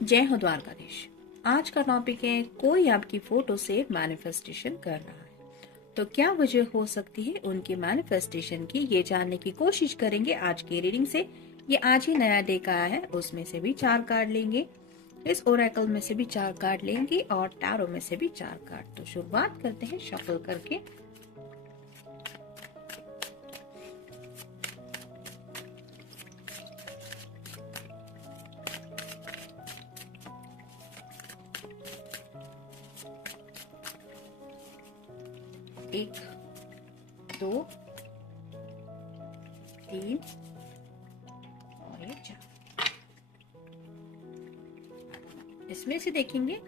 जय हो द्वारकाधीश। आज का टॉपिक है कोई आपकी फोटो से मैनिफेस्टेशन कर रहा है तो क्या वजह हो सकती है उनकी मैनिफेस्टेशन की, ये जानने की कोशिश करेंगे आज की रीडिंग से। ये आज ही नया डेक आया है, उसमें से भी 4 कार्ड लेंगे, इस ओरेकल में से भी 4 कार्ड लेंगे और टैरो में से भी 4 कार्ड। तो शुरुआत करते हैं शफल करके। एक, दो, तीन और ये 4। इसमें से देखेंगे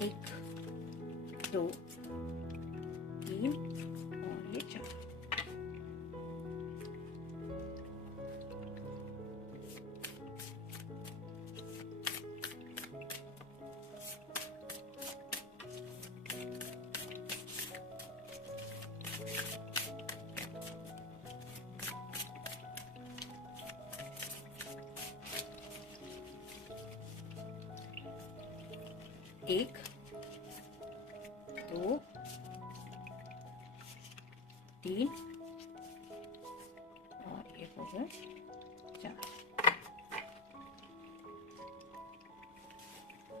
एक, दो, तीन और ये 4। एक, दो, तीन और ये हो गया 4।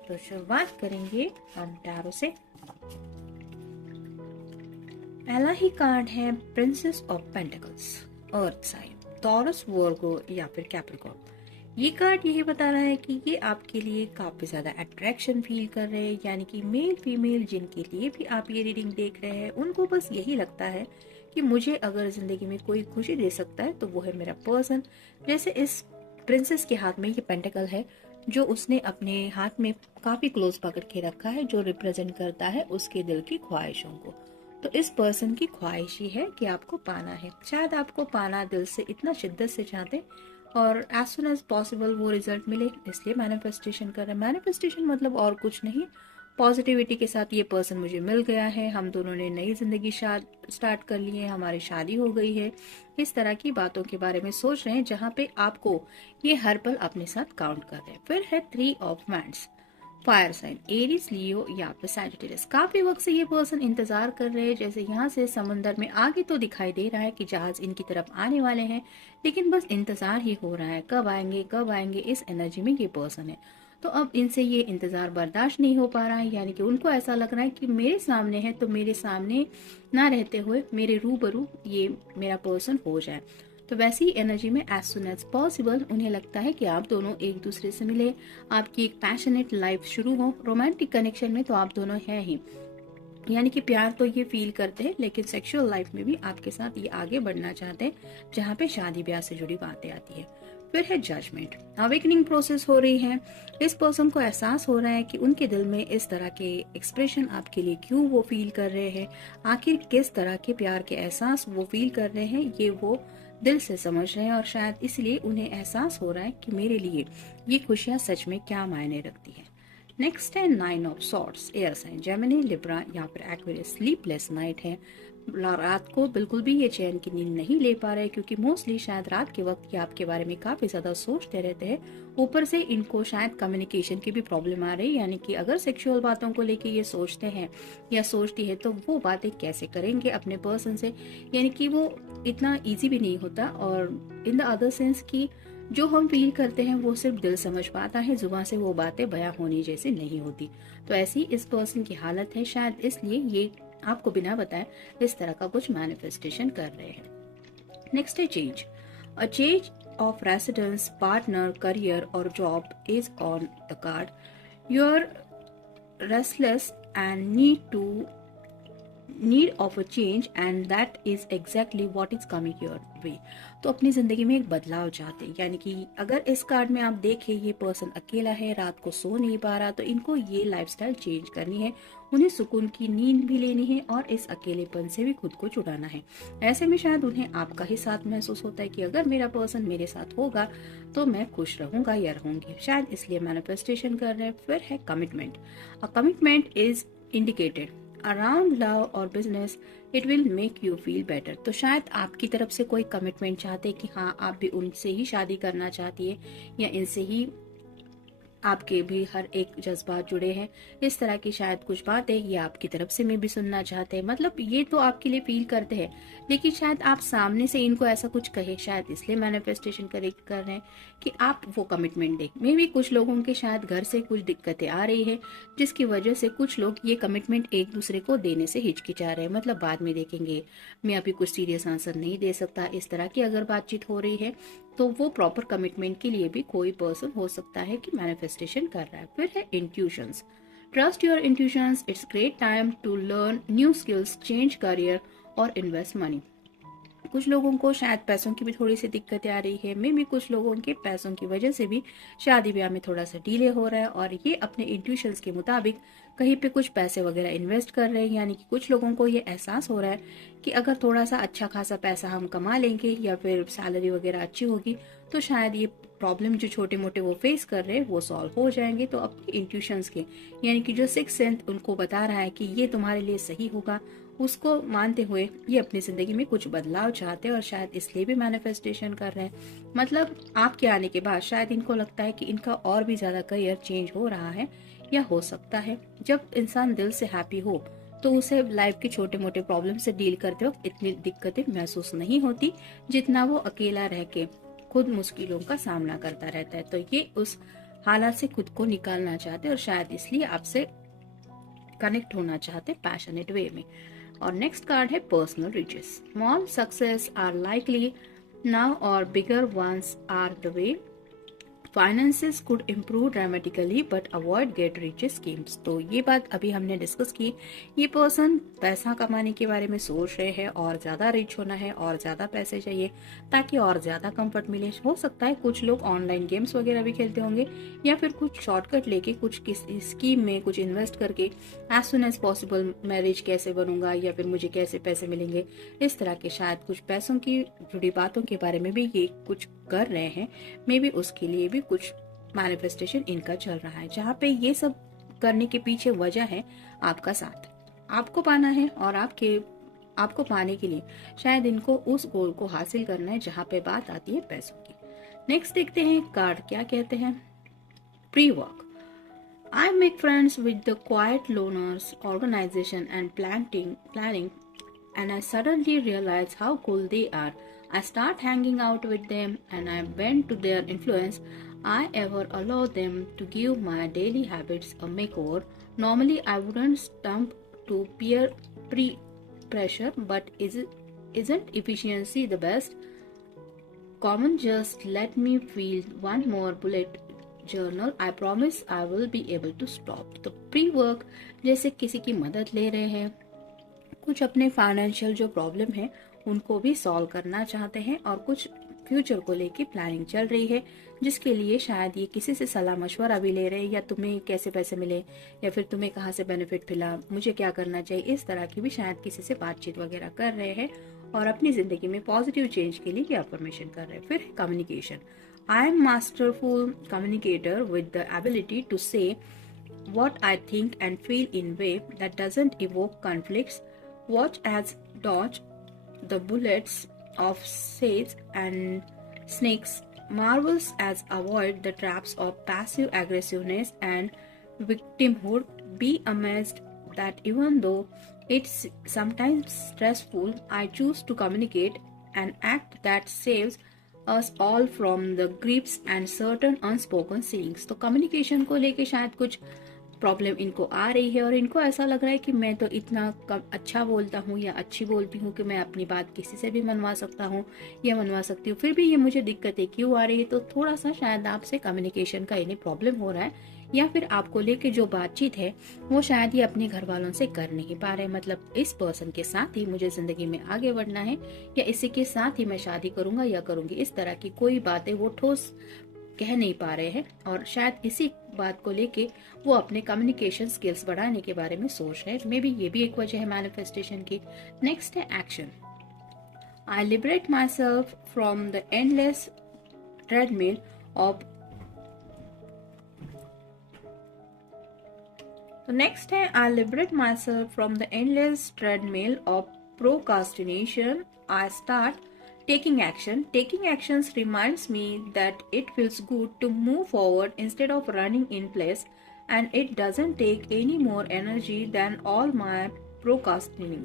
तो शुरुआत करेंगे हम टैरो से। पहला ही कार्ड है princess of pentacles, earth sign, Taurus, Virgo या फिर कैप्रिकॉर्न। ये कार्ड यही बता रहा है कि ये आपके लिए काफी ज्यादा अट्रैक्शन फील कर रहे हैं, यानी कि मेल फीमेल जिनके लिए भी आप ये रीडिंग देख रहे हैं उनको बस यही लगता है कि मुझे अगर जिंदगी में कोई खुशी दे सकता है तो वो है मेरा पर्सन। जैसे इस प्रिंसेस के हाथ में ये पेंटिकल है जो उसने अपने हाथ में काफी क्लोज पकड़ के रखा है, जो रिप्रेजेंट करता है उसके दिल की ख्वाहिशों को। तो इस पर्सन की ख्वाहिश ही है कि आपको पाना है, शायद आपको पाना दिल से इतना शिद्दत से चाहते और एज सुन एज पॉसिबल वो रिजल्ट मिले, इसलिए मैनिफेस्टेशन कर रहे हैं। मैनिफेस्टेशन मतलब और कुछ नहीं, पॉजिटिविटी के साथ ये पर्सन मुझे मिल गया है, हम दोनों ने नई जिंदगी स्टार्ट कर ली है, हमारी शादी हो गई है, इस तरह की बातों के बारे में सोच रहे हैं जहाँ पे आपको ये हर पल अपने साथ काउंट कर रहे हैं। फिर है 3 of wands, fire sign, Aries, Leo या फिर सैजिटेरियस। काफी वक्त से ये पर्सन इंतजार कर रहे हैं, जैसे यहाँ से समुंदर में आगे तो दिखाई दे रहा है कि जहाज इनकी तरफ आने वाले हैं, लेकिन बस इंतजार ही हो रहा है कब आएंगे कब आएंगे, इस एनर्जी में ये पर्सन है। तो अब इनसे ये इंतजार बर्दाश्त नहीं हो पा रहा है, यानी कि उनको ऐसा लग रहा है कि मेरे सामने है तो मेरे सामने ना रहते हुए मेरे रूबरू ये मेरा पर्सन हो जाए। तो वैसी ही एनर्जी में एज सुन एज पॉसिबल उन्हें लगता है कि आप दोनों एक दूसरे से मिले, आपकी एक पैशनेट लाइफ शुरू हो। रोमांटिक कनेक्शन में तो आप दोनों हैं ही, यानी कि प्यार तो ये फील करते हैं, लेकिन सेक्सुअल लाइफ में भी आपके साथ ये आगे बढ़ना चाहते हैं, जहाँ पे शादी ब्याह से जुड़ी बातें आती है। फिर है जजमेंट, अवेकनिंग प्रोसेस हो रही है। इस पर्सन को एहसास हो रहा है कि उनके दिल में इस तरह के एक्सप्रेशन आपके लिए क्यों वो फील कर रहे हैं, आखिर किस तरह के प्यार के एहसास वो फील कर रहे हैं, ये वो दिल से समझ रहे हैं और शायद इसलिए उन्हें एहसास हो रहा है कि मेरे लिए ये खुशियां सच में क्या मायने रखती है। नेक्स्ट है 9 of swords, air sign, Gemini, Libra या फिर एक्वेरियस। स्लीपलेस नाइट है, रात को बिल्कुल भी ये चैन की नींद नहीं ले पा रहे, क्योंकि मोस्टली शायद रात के वक्त ये आपके बारे में काफी ज्यादा सोचते रहते हैं। ऊपर से इनको शायद कम्युनिकेशन की भी प्रॉब्लम आ रही है, यानी कि अगर सेक्सुअल बातों को लेके ये सोचते हैं या सोचती है तो वो बातें कैसे करेंगे अपने पर्सन से, यानी कि वो इतना ईजी भी नहीं होता। और इन द अदर सेंस की जो हम फील करते हैं वो सिर्फ दिल समझ पाता है, जुबान से वो बातें बयां होनी जैसे नहीं होती। तो ऐसी इस पर्सन की हालत है, शायद इसलिए ये आपको बिना बताए इस तरह का कुछ मैनिफेस्टेशन कर रहे हैं। नेक्स्ट है change, a change of residence, partner, career और job is on the card. You are restless and need to need of a change and that is exactly what is coming your way. तो अपनी जिंदगी में एक बदलाव चाहते हैं, यानी कि अगर इस कार्ड में आप देखें ये पर्सन अकेला है, रात को सो नहीं पा रहा, तो इनको ये लाइफस्टाइल चेंज करनी है, उन्हें सुकून की नींद भी लेनी है और इस अकेलेपन से भी खुद को छुड़ाना है। ऐसे में शायद उन्हें आपका ही साथ महसूस होता है कि अगर मेरा पर्सन मेरे साथ होगा तो मैं खुश रहूंगा या रहूंगी, शायद इसलिए मैनिफेस्टेशन कर रहे हैं। फिर है commitment. A commitment is indicated around love और business, it will make you feel better. तो शायद आपकी तरफ से कोई कमिटमेंट चाहते हैं कि हाँ आप भी उनसे ही शादी करना चाहती है या इनसे ही आपके भी हर एक जज्बात जुड़े हैं, इस तरह की शायद कुछ बातें ये आपकी तरफ से में भी सुनना चाहते हैं। मतलब ये तो आपके लिए फील करते हैं, लेकिन शायद आप सामने से इनको ऐसा कुछ कहे, शायद इसलिए मैनिफेस्टेशन कर रहे हैं कि आप वो कमिटमेंट दें। मे भी कुछ लोगों के शायद घर से कुछ दिक्कतें आ रही है, जिसकी वजह से कुछ लोग ये कमिटमेंट एक दूसरे को देने से हिचकिचा रहे हैं। मतलब बाद में देखेंगे, मैं अभी कुछ सीरियस आंसर नहीं दे सकता, इस तरह की अगर बातचीत हो रही है तो वो प्रॉपर कमिटमेंट के लिए भी कोई पर्सन हो सकता है कि मैनिफेस्टेशन कर रहा है। फिर है intuitions. Trust your intuitions, it's great time to learn new skills, change career और इन्वेस्ट मनी। कुछ लोगों को शायद पैसों की भी थोड़ी सी दिक्कतें आ रही है, मे भी कुछ लोगों के पैसों की वजह से भी शादी ब्याह में थोड़ा सा डिले हो रहा है और ये अपने इंट्यूशंस के मुताबिक कहीं पे कुछ पैसे वगैरह इन्वेस्ट कर रहे हैं। यानी कि कुछ लोगों को ये एहसास हो रहा है कि अगर थोड़ा सा अच्छा खासा पैसा हम कमा लेंगे या फिर सैलरी वगैरह अच्छी होगी तो शायद ये प्रॉब्लम जो छोटे मोटे वो फेस कर रहे हैं वो सॉल्व हो जाएंगे। तो अपने इंट्यूशंस के यानी कि जो सिक्स सेंस उनको बता रहा है कि ये तुम्हारे लिए सही होगा, उसको मानते हुए ये अपनी जिंदगी में कुछ बदलाव चाहते हैं और शायद इसलिए भी मैनिफेस्टेशन कर रहे हैं। मतलब आपके आने के बाद शायद इनको लगता है कि इनका और भी ज्यादा करियर चेंज हो रहा है या हो सकता है। जब इंसान दिल से हैप्पी हो तो उसे लाइफ के छोटे मोटे प्रॉब्लम से डील करते वक्त इतनी दिक्कतें महसूस नहीं होती जितना वो अकेला रह के खुद मुश्किलों का सामना करता रहता है। तो ये उस हालात से खुद को निकालना चाहते हैं और शायद इसलिए आपसे कनेक्ट होना चाहते पैशनेट वे में। और नेक्स्ट कार्ड है personal riches. Small success are likely now और bigger ones are the way. Finances could improve dramatically but avoid get riches schemes. तो ये बात अभी हमने डिस्कस की। ये पर्सन पैसा कमाने के बारे में सोच रहे हैं और ज्यादा रिच होना है और ज्यादा पैसे चाहिए ताकि और ज्यादा कंफर्ट मिले। हो सकता है कुछ लोग ऑनलाइन गेम्स वगैरह भी खेलते होंगे या फिर कुछ शॉर्टकट लेके कुछ किसी स्कीम में कुछ इन्वेस्ट करके एज सुन एज पॉसिबल मैं रिच कैसे बनूंगा या फिर मुझे कैसे पैसे मिलेंगे, इस तरह के शायद कुछ पैसों की जुड़ी बातों के बारे में भी ये कुछ कर रहे हैं। मे बी उसके लिए भी कुछ मैनिफेस्टेशन इनका चल रहा है, जहाँ पे ये सब करने के पीछे वजह है आपका साथ। आपको पाना है और आपको पाने के लिए शायद इनको उस गोल को हासिल करना है जहाँ पे बात आती है पैसों की। नेक्स्ट देखते हैं कार्ड क्या कहते हैं। Pre work. I make friends with the quiet loners organization and planning and I suddenly realize how cool they are. I start hanging out with them and I bend to their influence. I ever allow them to give my daily habits a makeover. Normally I wouldn't stump to peer pressure, but isn't efficiency the best? Common, just let me feel one more bullet journal, I promise I will be able to stop. तो pre work जैसे किसी की मदद ले रहे हैं, कुछ अपने फाइनेंशियल जो प्रॉब्लम है उनको भी सॉल्व करना चाहते हैं और कुछ फ्यूचर को लेके प्लानिंग चल रही है जिसके लिए शायद ये किसी से सलाह मशवरा भी ले रहे हैं, या तुम्हें कैसे पैसे मिले या फिर तुम्हें कहाँ से बेनिफिट मिला, मुझे क्या करना चाहिए, इस तरह की भी शायद किसी से बातचीत वगैरह कर रहे हैं और अपनी जिंदगी में पॉजिटिव चेंज के लिए ये अफर्मेशन कर रहे हैं। फिर communication. I am masterful communicator with the ability to say what I think and feel in way that doesn't evoke conflicts. Watch as dodge the bullets of sage and snakes. Marvels as avoid the traps of passive aggressiveness and victimhood. Be amazed that even though it's sometimes stressful, I choose to communicate an act that saves us all from the griefs and certain unspoken feelings। तो communication को लेके शायद कुछ problem इनको आ रही है और इनको ऐसा लग रहा है कि मैं तो इतना कम अच्छा बोलता हूँ या अच्छी बोलती हूँ कि मैं अपनी बात किसी से भी मनवा सकता हूँ या मनवा सकती हूँ, फिर भी ये मुझे दिक्कतें क्यों आ रही है। तो थोड़ा सा शायद आपसे कम्युनिकेशन का इन्हें प्रॉब्लम हो रहा है, या फिर आपको लेके जो बातचीत है वो शायद ये अपने घर वालों से कर नहीं पा रहे। मतलब इस पर्सन के साथ ही मुझे जिंदगी में आगे बढ़ना है या इसी के साथ ही मैं शादी करूंगा या करूंगी, इस तरह की कोई बातें वो ठोस कह नहीं पा रहे हैं। और शायद इसी बात को लेके वो अपने कम्युनिकेशन स्किल्स बढ़ाने के बारे में सोच रहे हैं। मे बी ये भी एक वजह है मैनिफेस्टेशन की। नेक्स्ट है action. I liberate my self from the endless treadmill of तो नेक्स्ट है I liberate my self from the endless treadmill of procrastination. I start taking action. Taking actions reminds me that it feels good to move forward instead of running in place, and it doesn't take any more energy than all my procrastinating.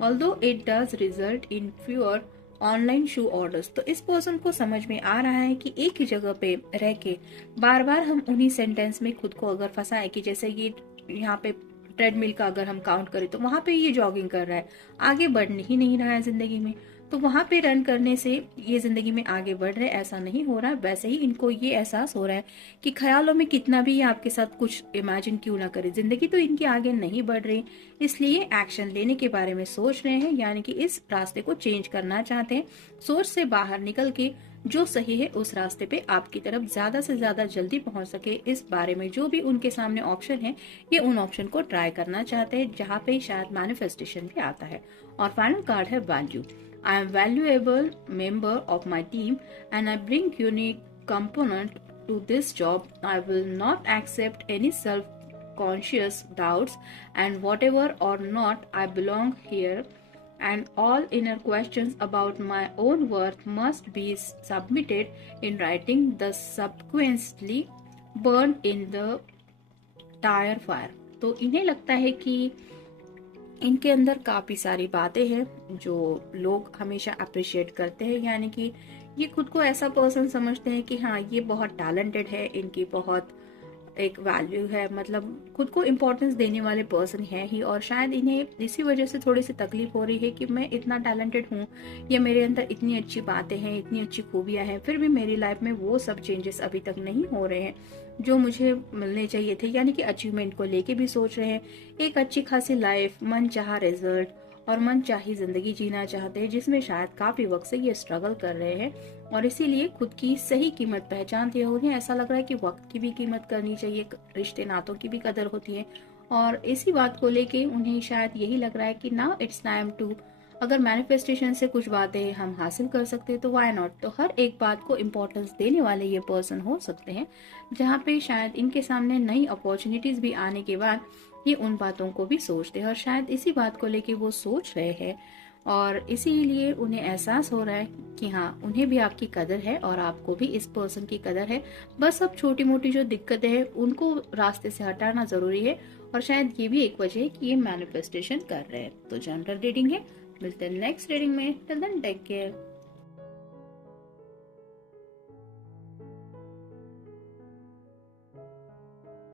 Although it does result in fewer online shoe orders. तो इस person को समझ में आ रहा है कि एक ही जगह पे रह के बार बार हम उन्हीं सेंटेंस में खुद को अगर फंसाए कि जैसे ये यहाँ पे ट्रेडमिल का अगर हम काउंट करें तो वहां पे ये जॉगिंग कर रहा है, आगे बढ़ ही नहीं रहा है जिंदगी में, तो वहां पे रन करने से ये जिंदगी में आगे बढ़ रहे, ऐसा नहीं हो रहा है। वैसे ही इनको ये एहसास हो रहा है कि ख्यालों में कितना भी ये आपके साथ कुछ इमेजिन क्यों ना करे, जिंदगी तो इनकी आगे नहीं बढ़ रही, इसलिए एक्शन लेने के बारे में सोच रहे हैं, यानी कि इस रास्ते को चेंज करना चाहते हैं। सोच से बाहर निकल के जो सही है उस रास्ते पे आपकी तरफ ज्यादा से ज्यादा जल्दी पहुंच सके, इस बारे में जो भी उनके सामने ऑप्शन है ये उन ऑप्शन को ट्राई करना चाहते हैं, जहाँ पे शायद मैनिफेस्टेशन भी आता है। और फाइनल कार्ड है value. I am valuable member of my team and I bring unique component to this job. I will not accept any self-conscious doubts and whatever or not I belong here, and all inner questions about my own worth must be submitted in writing, thus subsequently burned in the tire fire। तो इन्हें लगता है कि इनके अंदर काफी सारी बातें हैं जो लोग हमेशा अप्रिशिएट करते हैं, यानी कि ये खुद को ऐसा पर्सन समझते हैं कि हाँ ये बहुत टैलेंटेड है, इनकी बहुत एक वैल्यू है, मतलब खुद को इम्पोर्टेंस देने वाले पर्सन है ही। और शायद इन्हें इसी वजह से थोड़ी सी तकलीफ हो रही है कि मैं इतना टैलेंटेड हूँ या मेरे अंदर इतनी अच्छी बातें हैं, इतनी अच्छी खूबियां हैं, फिर भी मेरी लाइफ में वो सब चेंजेस अभी तक नहीं हो रहे हैं जो मुझे मिलने चाहिए थे, यानी कि अचीवमेंट को लेके भी सोच रहे हैं, एक अच्छी खासी लाइफ, मन चाहा रिजल्ट और मन चाही जिंदगी जीना चाहते हैं, जिसमें शायद काफी वक्त से ये स्ट्रगल कर रहे हैं और इसीलिए खुद की सही कीमत पहचानते हैं। उन्हें ऐसा लग रहा है कि वक्त की भी कीमत करनी चाहिए, रिश्ते नातों की भी कदर होती है, और इसी बात को लेके उन्हें शायद यही लग रहा है कि नाउ इट्स टाइम टू, अगर मैनिफेस्टेशन से कुछ बातें हम हासिल कर सकते हैं तो व्हाई नॉट। तो हर एक बात को इम्पोर्टेंस देने वाले ये पर्सन हो सकते हैं, जहाँ पे शायद इनके सामने नई अपॉर्चुनिटीज भी आने के बाद ये उन बातों को भी सोचते हैं और शायद इसी बात को लेके वो सोच रहे हैं, और इसीलिए उन्हें एहसास हो रहा है कि हाँ उन्हें भी आपकी कदर है और आपको भी इस पर्सन की कदर है। बस अब छोटी मोटी जो दिक्कतें हैं उनको रास्ते से हटाना जरूरी है, और शायद ये भी एक वजह है कि ये मैनिफेस्टेशन कर रहे हैं। तो जनरल रीडिंग है, मिलते हैं नेक्स्ट रीडिंग में। Till then take care.